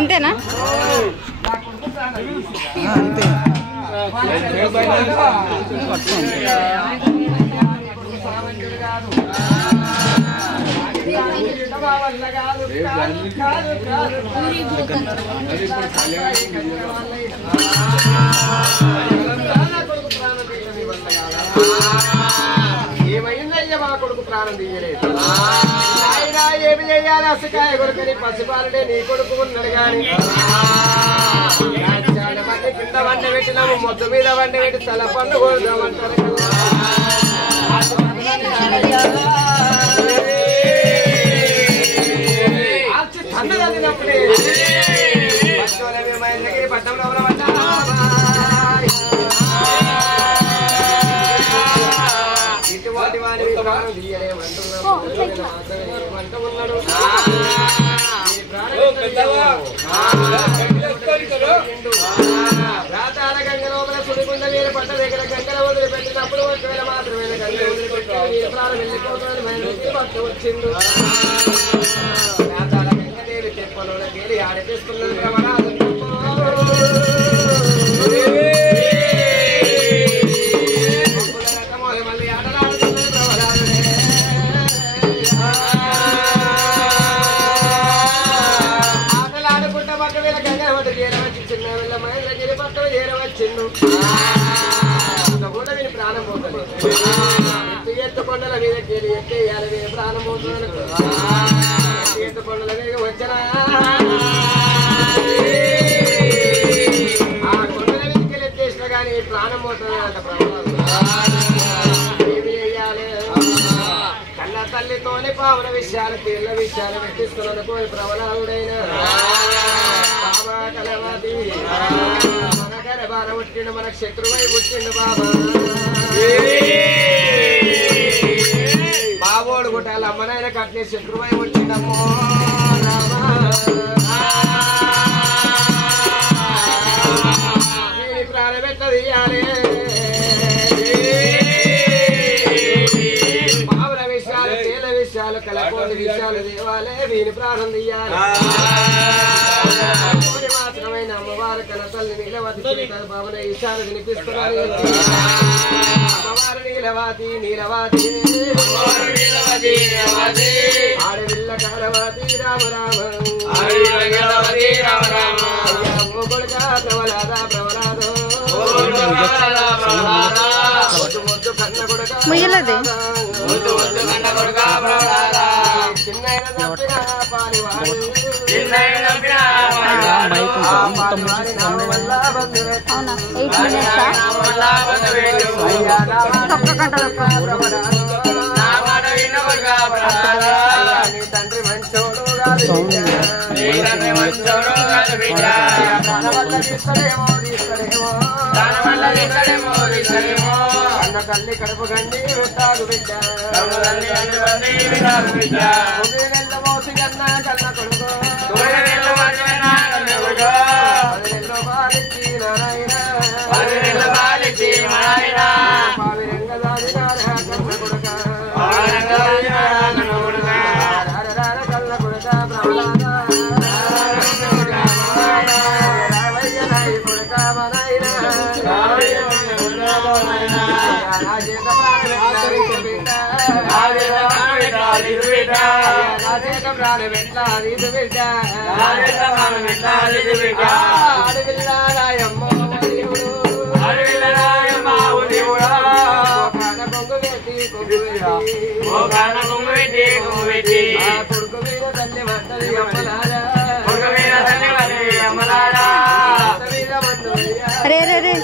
ఇంతేనా? అంతే. ఏమైందయ్య మా కొడుకు ప్రాణం తీయలేదు. ఆయన ఏమి చెయ్యాలి? అసకాయ కొడుకని పసిపాలనే నీ కొడుకు ఉన్నాడు గాని కింద వంట పెట్టినాము, మొద్దు మీద వంట పెట్టి తల పండు కొడదామంటారు కదా. తన్నదన్నప్పుడే పట్టణంలో ఇటువంటి వారి ప్రాణం తీయలేమంటున్నాము. వంట ఉన్నాడు రాతాల గంగ లోపల సుడిగుండ వీరు పట్ట దగ్గర గంగల వదిలిపెట్టినప్పుడు ఒకవేళ మాత్రమే గంగ వదిలిపెట్టి ప్రాణం వెళ్ళిపోతాడు మైండ్కి పట్టు వచ్చిండు. రాతాల గంగదేవి తెప్పలో తేలి ఆడిపిస్తున్నది ప్రమాదం. మళ్ళీ ఆటలాడుతున్నది ప్రమాదాలే. ఆటలాడుకుంటా పక్క వీళ్ళ గంగ వద్ద చేరవచ్చు. చిన్న వీళ్ళ మైండ్ల గిరి పక్కన చేరవచ్చిండు. కూడా వీని ప్రాణం పోతుంది. ఎత్తు కొండల మీద కేలి ఎక్కేయాలి వీని ప్రాణం పోతుంది. ఎత్తు కొండల మీద వచ్చిన ఆ కొండల మీదకి ఎత్తేసిన కానీ ప్రాణం పోతుంది అంట. ఏమి చెయ్యాలి? కన్న తల్లితోని పావుల విషయాలు పిల్ల విషయాలు పెట్టిస్తున్న కోరి ప్రబలాదుడైన కలవతి మనకర బార పుట్టిండు, మనకు శత్రువై పుట్టిండు బాబా. బాబోడు గుట్టాలి అమ్మనైన కట్టిన శత్రువై పుట్టిండమ్మో వీరి ప్రాణబెట్ట తీయాలి. బావుల విషయాలు తేల విషయాలు కలపోని విషయాలు దేవాలే వీరి ప్రాణం తీయాలి. మాత్రమైన అమ్మవారు కన తల్లి నీలవతి బాబుల ఈశాలు వినిపిస్తున్నారు. అమ్మవారు నీలవాతి నీలవాతి ఆడవిల్ల కాలవాతి రామ రామ కొడుకా ప్రవలాద ప్రవలాదో ముద్దు కన్న కొడుక చిన్నైన తప్పిన పారివాడు తండ్రి మంచోడు అన్న తల్లి కడుపు గండి పెట్టాడు బిడ్డ మోసి కన్నా కన్న కొడుకు అరే రే రే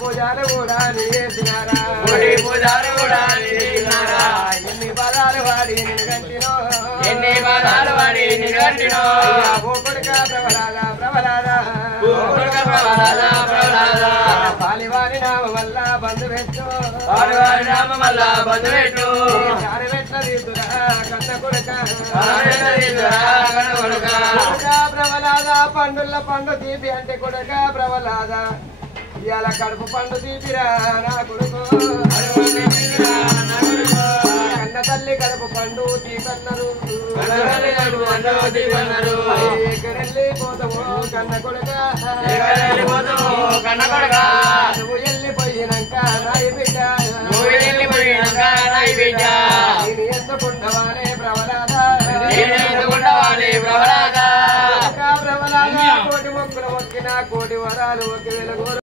పూజ పూజాలు కూడా నిలిచినారా కోటి పూజాలు కూడా నిలిచినారా ఎన్ని పదాలు వాడి నిలగట్టినో ఎన్ని పదాలు వాడి నిలగట్టినో ఓ కొడుక ప్రబలాద ప్రబలాద పాలివారి నామ వల్ల బంధు పెట్టు పాలివారి నామ వల్ల బంధు పెట్టు చారమెట్ల తీతురా కన్న కొడుక ప్రబలాద పండుల పండు తీపి అంటే కొడుక ప్రబలాద ఇవాళ కడుపు పండు తీపిరా నా కొడుకు కన్న తల్లి కడుపు పండు తీపన్నారు ఎక్కడెళ్ళిపోతావు కన్న కొడుక కన్న కొడుక నువ్వు వెళ్ళిపోయినాక నాయి బిడ్డ నేను ఎందుకుండవానే ప్రబలాద ప్రబలాద ప్రబలాద కోటి మొక్కులు మొక్కిన కోటి వరాలు ఒక వెలుగు